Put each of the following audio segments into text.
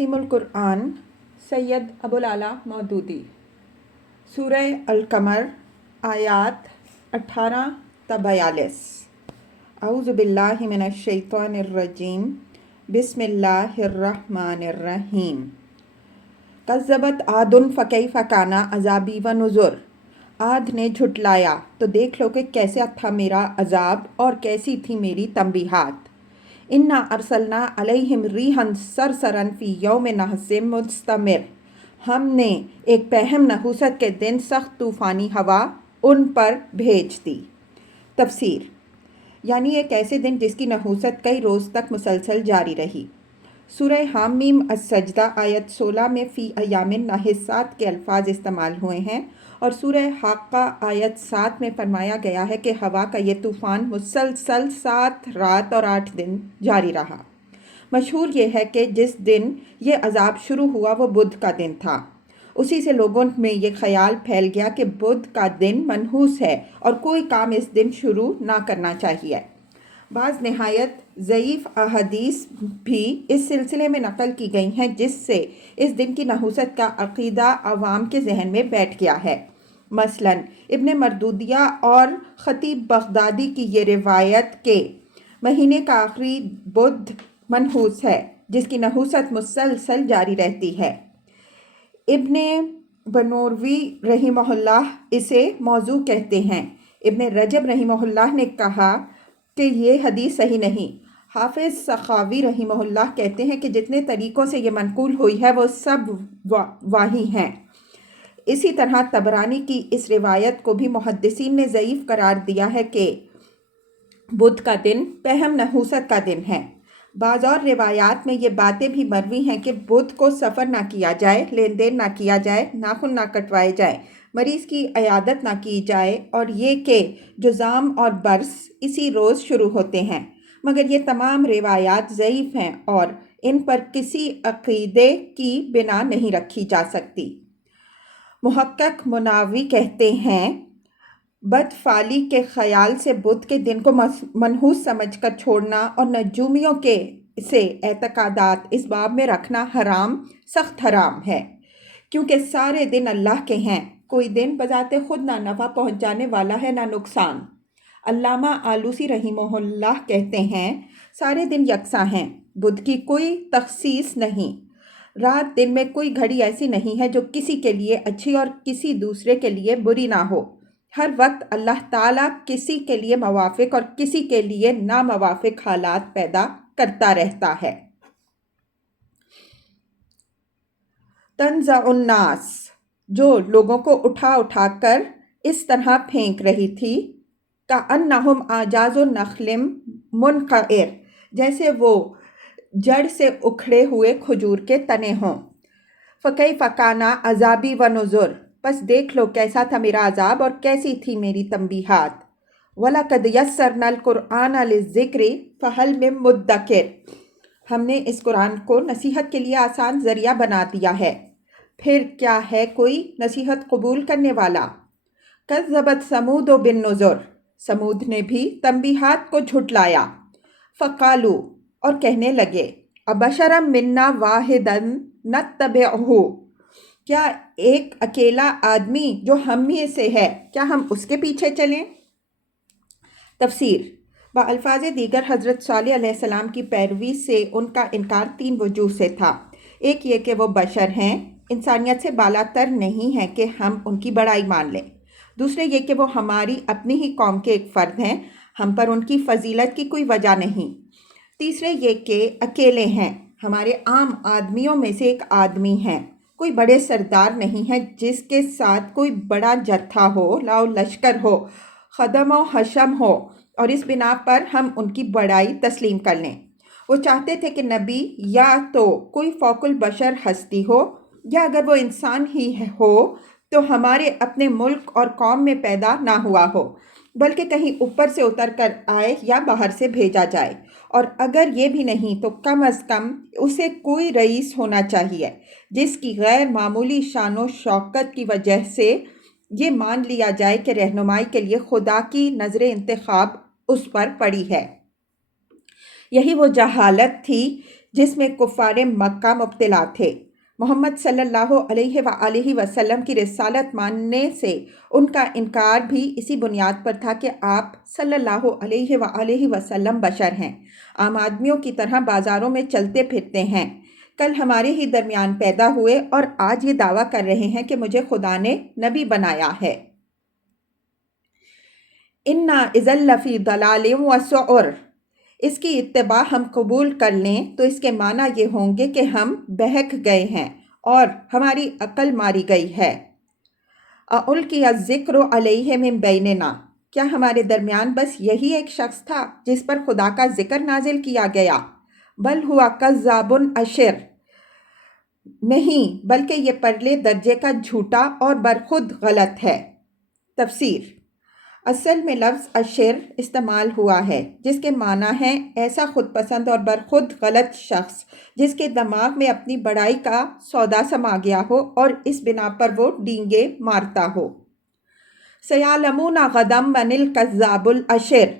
تفہیم القرآن سید ابوالعلا مودودی سورہ القمر آیات 18 تا 42 اعوذ باللہ من الشیطان الرجیم بسم اللہ الرحمن الرحیم کذبت عاد فکیف کان عذابی و نذر عاد نے جھٹلایا تو دیکھ لو کہ کیسا تھا میرا عذاب اور کیسی تھی میری تنبیہات۔ انا ارسلنا علیہم ریحا صرصرا فی یوم نحس مستمر، ہم نے ایک پہم نحوست کے دن سخت طوفانی ہوا ان پر بھیج دی۔ تفسیر یعنی ایک ایسے دن جس کی نحوست کئی روز تک مسلسل جاری رہی۔ سورہ حامیم السجدہ آیت 16 میں فی ایام نحسات کے الفاظ استعمال ہوئے ہیں، اور سورہ حاقہ آیت 7 میں فرمایا گیا ہے کہ ہوا کا یہ طوفان مسلسل 7 رات اور 8 دن جاری رہا۔ مشہور یہ ہے کہ جس دن یہ عذاب شروع ہوا وہ بدھ کا دن تھا۔ اسی سے لوگوں میں یہ خیال پھیل گیا کہ بدھ کا دن منحوس ہے اور کوئی کام اس دن شروع نہ کرنا چاہیے۔ بعض نہایت ضعیف احادیث بھی اس سلسلے میں نقل کی گئی ہیں جس سے اس دن کی نحوست کا عقیدہ عوام کے ذہن میں بیٹھ گیا ہے۔ مثلا ابن مردودیہ اور خطیب بغدادی کی یہ روایت کہ مہینے کا آخری بدھ منحوس ہے جس کی نحوست مسلسل جاری رہتی ہے۔ ابن بنوروی رحمہ اللہ اسے موضوع کہتے ہیں۔ ابن رجب رحمہ اللہ نے کہا کہ یہ حدیث صحیح نہیں۔ حافظ سخاوی رحمہ اللہ کہتے ہیں کہ جتنے طریقوں سے یہ منقول ہوئی ہے وہ سب واہی ہیں۔ اسی طرح طبرانی کی اس روایت کو بھی محدثین نے ضعیف قرار دیا ہے کہ بدھ کا دن پہم نحوست کا دن ہے۔ بعض اور روایات میں یہ باتیں بھی مروی ہیں کہ بدھ کو سفر نہ کیا جائے، لین دین نہ کیا جائے، ناخن نہ کٹوائے جائیں، مریض کی عیادت نہ کی جائے، اور یہ کہ جذام اور برس اسی روز شروع ہوتے ہیں، مگر یہ تمام روایات ضعیف ہیں اور ان پر کسی عقیدے کی بنا نہیں رکھی جا سکتی۔ محقق مناوی کہتے ہیں بد فعلی کے خیال سے بدھ کے دن کو منحوس سمجھ کر چھوڑنا اور نجومیوں کے سے اعتقادات اس باب میں رکھنا حرام، سخت حرام ہے، کیونکہ سارے دن اللہ کے ہیں، کوئی دن بذات خود نہ نفع پہنچانے والا ہے نہ نقصان۔ علامہ آلوسی رحمہ اللہ کہتے ہیں سارے دن یکساں ہیں، بدھ کی کوئی تخصیص نہیں، رات دن میں کوئی گھڑی ایسی نہیں ہے جو کسی کے لیے اچھی اور کسی دوسرے کے لیے بری نہ ہو، ہر وقت اللہ تعالیٰ کسی کے لیے موافق اور کسی کے لیے ناموافق حالات پیدا کرتا رہتا ہے۔ تنزع الناس، جو لوگوں کو اٹھا اٹھا کر اس طرح پھینک رہی تھی، کأنہم اعجاز نخل منقعر، جیسے وہ جڑ سے اکھڑے ہوئے کھجور کے تنے ہوں۔ فکیف کان عذابی و نذر، پس دیکھ لو کیسا تھا میرا عذاب اور کیسی تھی میری تنبیہات۔ وَلَقَدْ يَسَّرْنَا الْقُرْآنَ لِلذِّكْرِ فَهَلْ مِن مُدَّكِرٍ، ہم نے اس قرآن کو نصیحت کے لیے آسان ذریعہ بنا دیا ہے، پھر کیا ہے کوئی نصیحت قبول کرنے والا۔ کذبت ثمود بالنذر، سمود نے بھی تنبیہات کو جھٹلایا۔ فقالو، اور کہنے لگے ابشرا منا واحدا نتبعہ، کیا ایک اکیلا آدمی جو ہم ہی سے ہے کیا ہم اس کے پیچھے چلیں۔ تفسیر بالفاظ دیگر حضرت صالح علیہ السلام کی پیروی سے ان کا انکار 3 وجوہ سے تھا۔ ایک یہ کہ وہ بشر ہیں، انسانیت سے بالا تر نہیں ہیں کہ ہم ان کی بڑائی مان لیں۔ دوسرے یہ کہ وہ ہماری اپنی ہی قوم کے ایک فرد ہیں، ہم پر ان کی فضیلت کی کوئی وجہ نہیں۔ تیسرے یہ کہ اکیلے ہیں، ہمارے عام آدمیوں میں سے ایک آدمی ہیں، کوئی بڑے سردار نہیں ہے جس کے ساتھ کوئی بڑا جتھا ہو، لاؤ لشکر ہو، خدم و حشم ہو، اور اس بنا پر ہم ان کی بڑائی تسلیم کر لیں۔ وہ چاہتے تھے کہ نبی یا تو کوئی فوق البشر ہستی ہو، یا اگر وہ انسان ہی ہو تو ہمارے اپنے ملک اور قوم میں پیدا نہ ہوا ہو، بلکہ کہیں اوپر سے اتر کر آئے یا باہر سے بھیجا جائے، اور اگر یہ بھی نہیں تو کم از کم اسے کوئی رئیس ہونا چاہیے جس کی غیر معمولی شان و شوکت کی وجہ سے یہ مان لیا جائے کہ رہنمائی کے لیے خدا کی نظر انتخاب اس پر پڑی ہے۔ یہی وہ جہالت تھی جس میں کفار مکہ مبتلا تھے۔ محمد صلی اللہ علیہ وآلہ وسلم کی رسالت ماننے سے ان کا انکار بھی اسی بنیاد پر تھا کہ آپ صلی اللہ علیہ وآلہ وسلم بشر ہیں، عام آدمیوں کی طرح بازاروں میں چلتے پھرتے ہیں، کل ہمارے ہی درمیان پیدا ہوئے اور آج یہ دعویٰ کر رہے ہیں کہ مجھے خدا نے نبی بنایا ہے۔ اِنَّا اِذًا لَفِی ضَلَالٍ وَسُعُرٍ، اس کی اتباع ہم قبول کر لیں تو اس کے معنی یہ ہوں گے کہ ہم بہک گئے ہیں اور ہماری عقل ماری گئی ہے۔ أَأُلْقِیَ الذِّکْرُ عَلَیْہِ مِن بَینِنَا، کیا ہمارے درمیان بس یہی ایک شخص تھا جس پر خدا کا ذکر نازل کیا گیا؟ بل ہوا کذاب اشر، نہیں بلکہ یہ پرلے درجے کا جھوٹا اور برخود غلط ہے۔ تفسیر: اصل میں لفظ اشر استعمال ہوا ہے جس کے معنی ہے ایسا خود پسند اور برخود غلط شخص جس کے دماغ میں اپنی بڑائی کا سودا سما گیا ہو اور اس بنا پر وہ ڈینگے مارتا ہو۔ سَیَعْلَمُونَ غَدًا مَنِ الْکَذَّابُ الْأَشِرُ،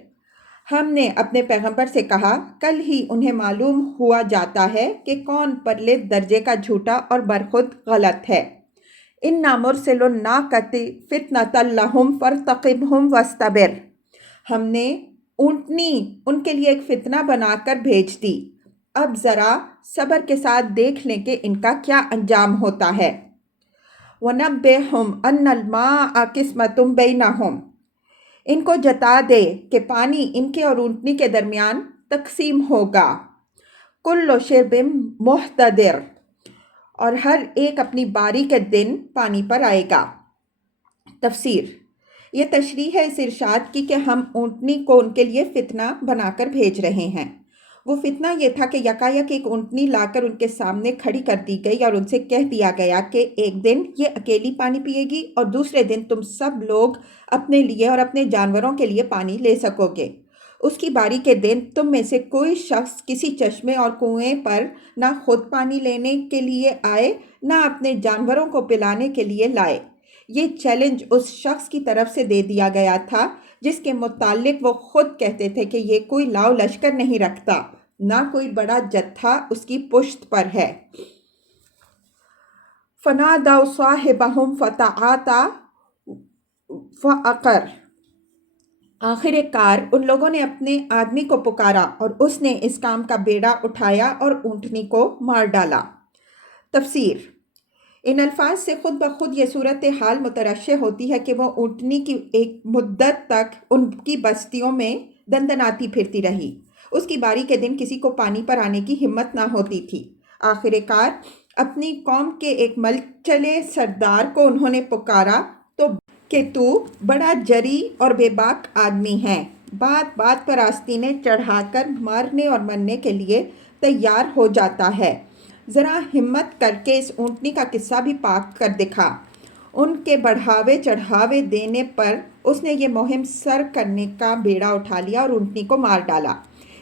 ہم نے اپنے پیغمبر سے کہا کل ہی انہیں معلوم ہوا جاتا ہے کہ کون پرلے درجے کا جھوٹا اور برخود غلط ہے۔ اِنَّا مُرْسِلُو النَّاقَةِ فِتْنَةً لَهُمْ فَارْتَقِبْهُمْ وَاسْتَبِرْ، ہم نے اونٹنی ان کے لیے ایک فتنہ بنا کر بھیج دی، اب ذرا صبر کے ساتھ دیکھ لیں کہ ان کا کیا انجام ہوتا ہے۔ وَنَبِّئْهُمْ أَنَّ الْمَاءَ قِسْمَةٌ بَيْنَهُمْ، ان کو جتا دے کہ پانی ان کے اور اونٹنی کے درمیان تقسیم ہوگا۔ كُلُّ شِرْبٍ مُحْتَضِرٌ، اور ہر ایک اپنی باری کے دن پانی پر آئے گا۔ تفسیر: یہ تشریح ہے اس ارشاد کی کہ ہم اونٹنی کو ان کے لیے فتنہ بنا کر بھیج رہے ہیں۔ وہ فتنہ یہ تھا کہ یکایک ایک اونٹنی لا کر ان کے سامنے کھڑی کر دی گئی اور ان سے کہہ دیا گیا کہ ایک دن یہ اکیلی پانی پیے گی اور دوسرے دن تم سب لوگ اپنے لیے اور اپنے جانوروں کے لیے پانی لے سکو گے۔ اس کی باری کے دن تم میں سے کوئی شخص کسی چشمے اور کنویں پر نہ خود پانی لینے کے لیے آئے نہ اپنے جانوروں کو پلانے کے لیے لائے۔ یہ چیلنج اس شخص کی طرف سے دے دیا گیا تھا جس کے متعلق وہ خود کہتے تھے کہ یہ کوئی لاؤ لشکر نہیں رکھتا، نہ کوئی بڑا جتھا اس کی پشت پر ہے۔ فَنَادَوْا صَاحِبَهُمْ فَتَعَاطَىٰ فَعَقَرَ، آخر کار ان لوگوں نے اپنے آدمی کو پکارا اور اس نے اس کام کا بیڑا اٹھایا اور اونٹنی کو مار ڈالا۔ تفسیر: ان الفاظ سے خود بخود یہ صورتحال مترشح ہوتی ہے کہ وہ اونٹنی کی ایک مدت تک ان کی بستیوں میں دندناتی پھرتی رہی، اس کی باری کے دن کسی کو پانی پر آنے کی ہمت نہ ہوتی تھی۔ آخر کار اپنی قوم کے ایک ملچلے سردار کو انہوں نے پکارا کہ تو بڑا جری اور بے باک آدمی ہے، بات بات پر آستینیں چڑھا کر مارنے اور مرنے کے لیے تیار ہو جاتا ہے، ذرا ہمت کر کے اس اونٹنی کا قصہ بھی پاک کر دکھا۔ ان کے بڑھاوے چڑھاوے دینے پر اس نے یہ مہم سر کرنے کا بیڑا اٹھا لیا اور اونٹنی کو مار ڈالا۔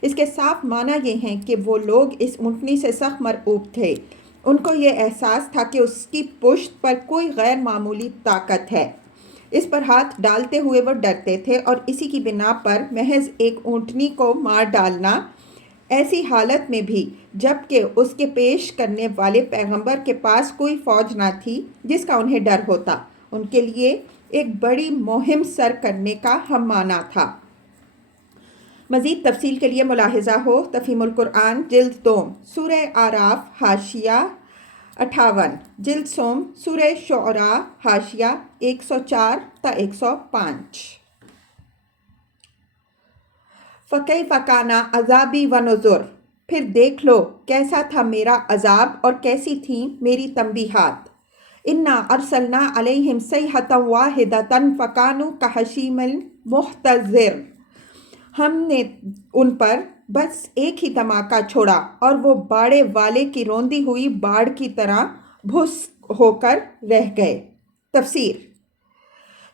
اس کے صاف معنی یہ ہیں کہ وہ لوگ اس اونٹنی سے سخت مرعوب تھے، ان کو یہ احساس تھا کہ اس کی پشت پر کوئی غیر معمولی طاقت ہے، اس پر ہاتھ ڈالتے ہوئے وہ ڈرتے تھے اور اسی کی بنا پر محض ایک اونٹنی کو مار ڈالنا، ایسی حالت میں بھی جب کہ اس کے پیش کرنے والے پیغمبر کے پاس کوئی فوج نہ تھی جس کا انہیں ڈر ہوتا، ان کے لیے ایک بڑی مہم سر کرنے کا ہم معنی تھا۔ مزید تفصیل کے لیے ملاحظہ ہو تفہیم القرآن جلد 2 سورہ اعراف حاشیہ 58، جلد سوم سورہ شعراء حاشیہ 104 تا 105۔ فَكَيْفَ كَانَ عَذَابِي وَنُذُرِ، پھر دیکھ لو کیسا تھا میرا عذاب اور کیسی تھیں میری تنبیہات۔ اِنَّا أَرْسَلْنَا عَلَيْهِمْ صَيْحَةً وَاحِدَةً فَكَانُوا كَحَشِيمِ الْمُحْتَظِرِ، ہم نے ان پر بس ایک ہی دھماکہ چھوڑا اور وہ باڑے والے کی روندی ہوئی باڑ کی طرح بھس ہو کر رہ گئے۔ تفسیر: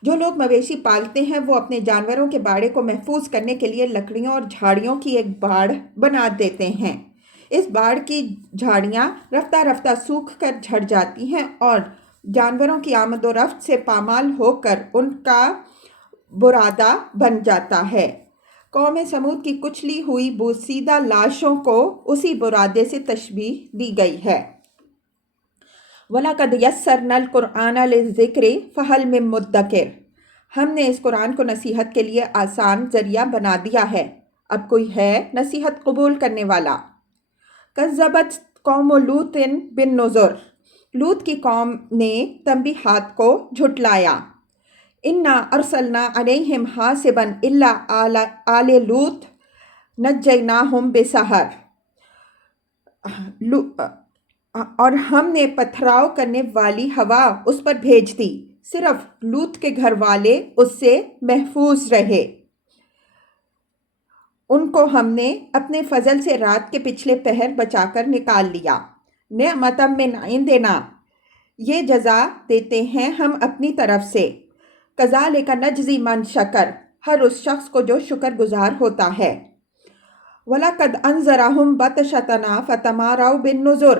جو لوگ مویشی پالتے ہیں وہ اپنے جانوروں کے باڑے کو محفوظ کرنے کے لیے لکڑیوں اور جھاڑیوں کی ایک باڑ بنا دیتے ہیں۔ اس باڑ کی جھاڑیاں رفتہ رفتہ سوکھ کر جھڑ جاتی ہیں اور جانوروں کی آمد و رفت سے پامال ہو کر ان کا برادہ بن جاتا ہے۔ قوم سمود کی کچلی ہوئی بوسیدہ لاشوں کو اسی برادے سے تشبیہ دی گئی ہے۔ وَلَقَدْ يَسَّرْنَا الْقُرْآنَ لِلذِّكْرِ فَهَلْ مِن مُدَّكِرٍ، ہم نے اس قرآن کو نصیحت کے لیے آسان ذریعہ بنا دیا ہے، اب کوئی ہے نصیحت قبول کرنے والا۔ کذبت قوم لوط بالنذر، لوط کی قوم نے تنبیہات کو جھٹلایا۔ انا ارسلنا علیہم حاصبا الا آل لوط نجیناہم بسحر، اور ہم نے پتھراؤ کرنے والی ہوا اس پر بھیج دی، صرف لوط کے گھر والے اس سے محفوظ رہے۔ ان کو ہم نے اپنے فضل سے رات کے پچھلے پہر بچا کر نکال لیا۔ نعمتا من عندنا، یہ جزا دیتے ہیں ہم اپنی طرف سے۔ کذالک نجزی من شکر، ہر اس شخص کو جو شکر گزار ہوتا ہے۔ وَلَقَدْ أَنذَرَهُمْ بَطْشَتَنَا فَتَمَارَوْا بِالنُّذُرِ،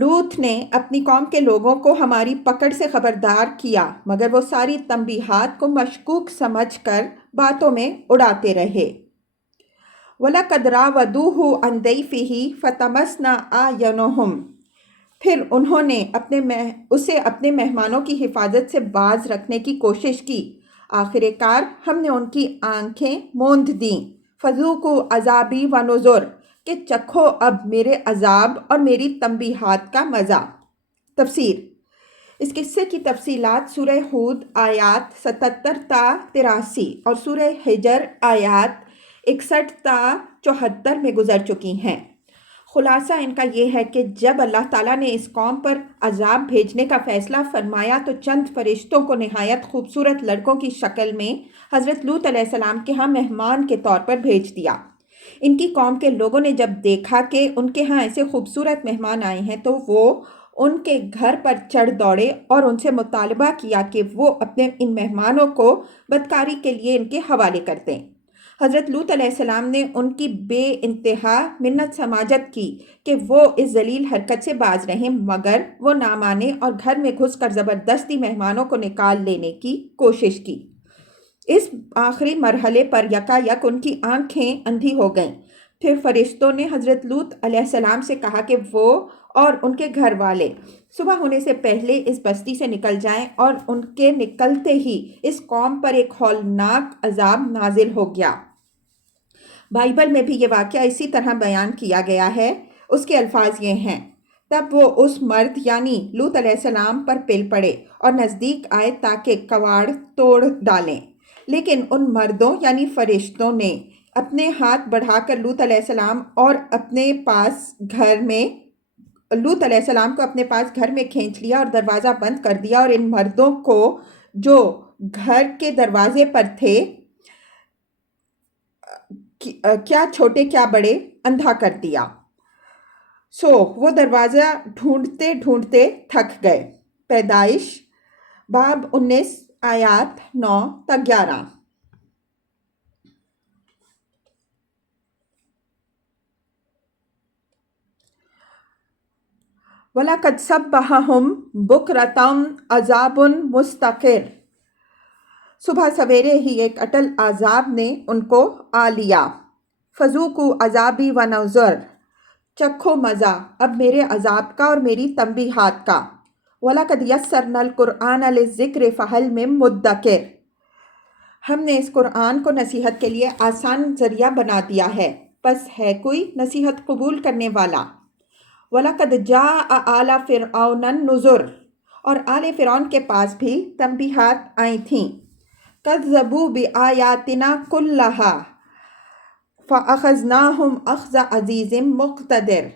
لوط نے اپنی قوم کے لوگوں کو ہماری پکڑ سے خبردار کیا، مگر وہ ساری تنبیہات کو مشکوک سمجھ کر باتوں میں اڑاتے رہے۔ وَلَقَدْ رَاوَدُوهُ عَنْ ضَيْفِهِ فَطَمَسْنَا أَعْيُنَهُمْ، پھر انہوں نے اسے اپنے مہمانوں کی حفاظت سے باز رکھنے کی کوشش کی، آخر کار ہم نے ان کی آنکھیں موند دیں۔ فَذُوقُوا عَذَابِي وَنُذُرِ، کہ چکھو اب میرے عذاب اور میری تنبیہات کا مزہ۔ تفسیر۔ اس قصے کی تفصیلات سورہ ہود آیات 77 تا 83 اور سورہ حجر آیات 61 تا 74 میں گزر چکی ہیں۔ خلاصہ ان کا یہ ہے کہ جب اللہ تعالیٰ نے اس قوم پر عذاب بھیجنے کا فیصلہ فرمایا تو چند فرشتوں کو نہایت خوبصورت لڑکوں کی شکل میں حضرت لوط علیہ السلام کے ہاں مہمان کے طور پر بھیج دیا۔ ان کی قوم کے لوگوں نے جب دیکھا کہ ان کے ہاں ایسے خوبصورت مہمان آئے ہیں تو وہ ان کے گھر پر چڑھ دوڑے اور ان سے مطالبہ کیا کہ وہ اپنے ان مہمانوں کو بدکاری کے لیے ان کے حوالے کر دیں۔ حضرت لوط علیہ السلام نے ان کی بے انتہا منت سماجت کی کہ وہ اس ذلیل حرکت سے باز رہیں، مگر وہ نہ مانے اور گھر میں گھس کر زبردستی مہمانوں کو نکال لینے کی کوشش کی۔ اس آخری مرحلے پر یکا یک ان کی آنکھیں اندھی ہو گئیں۔ پھر فرشتوں نے حضرت لوط علیہ السلام سے کہا کہ وہ اور ان کے گھر والے صبح ہونے سے پہلے اس بستی سے نکل جائیں، اور ان کے نکلتے ہی اس قوم پر ایک ہولناک عذاب نازل ہو گیا۔ بائبل میں بھی یہ واقعہ اسی طرح بیان کیا گیا ہے۔ اس کے الفاظ یہ ہیں: تب وہ اس مرد یعنی لوط علیہ السلام پر پل پڑے اور نزدیک آئے تاکہ کواڑ توڑ ڈالیں، لیکن ان مردوں یعنی فرشتوں نے اپنے ہاتھ بڑھا کر لوط علیہ السلام کو اپنے پاس گھر میں کھینچ لیا اور دروازہ بند کر دیا، اور ان مردوں کو جو گھر کے دروازے پر تھے، کیا چھوٹے کیا بڑے، اندھا کر دیا۔ وہ دروازہ ڈھونڈتے ڈھونڈتے تھک گئے۔ پیدائش باب 19 آیات 9 تا 11۔ وَلَقَدْ صَبَّحَهُمْ بُكْرَةً عَذَابٌ مُسْتَقِرٌ، صبح سویرے ہی ایک اٹل عذاب نے ان کو آ لیا۔ فَذُوقُوا عَذَابِي وَنُذُرِ، چکھو مزہ اب میرے عذاب کا اور میری تنبیہات کا۔ وَلَقَدْ يَسَّرْنَا الْقُرْآنَ لِلذِّكْرِ فَهَلْ مِن مُدَّكِرٍ، ہم نے اس قرآن کو نصیحت کے لیے آسان ذریعہ بنا دیا ہے، پس ہے کوئی نصیحت قبول کرنے والا۔ وَلَقَدْ جَاءَ آلَ فِرْعَوْنَ النُّذُرُ، اور آل فرعون کے پاس بھی تنبیہات آئی تھیں۔ کذبوا بآیاتنا کلہا فأخذناہم اخذ عزیز مقتدر،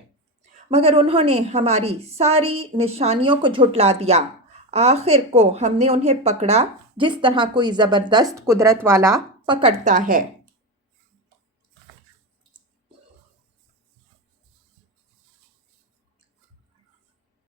مگر انہوں نے ہماری ساری نشانیوں کو جھٹلا دیا، آخر کو ہم نے انہیں پکڑا جس طرح کوئی زبردست قدرت والا پکڑتا ہے۔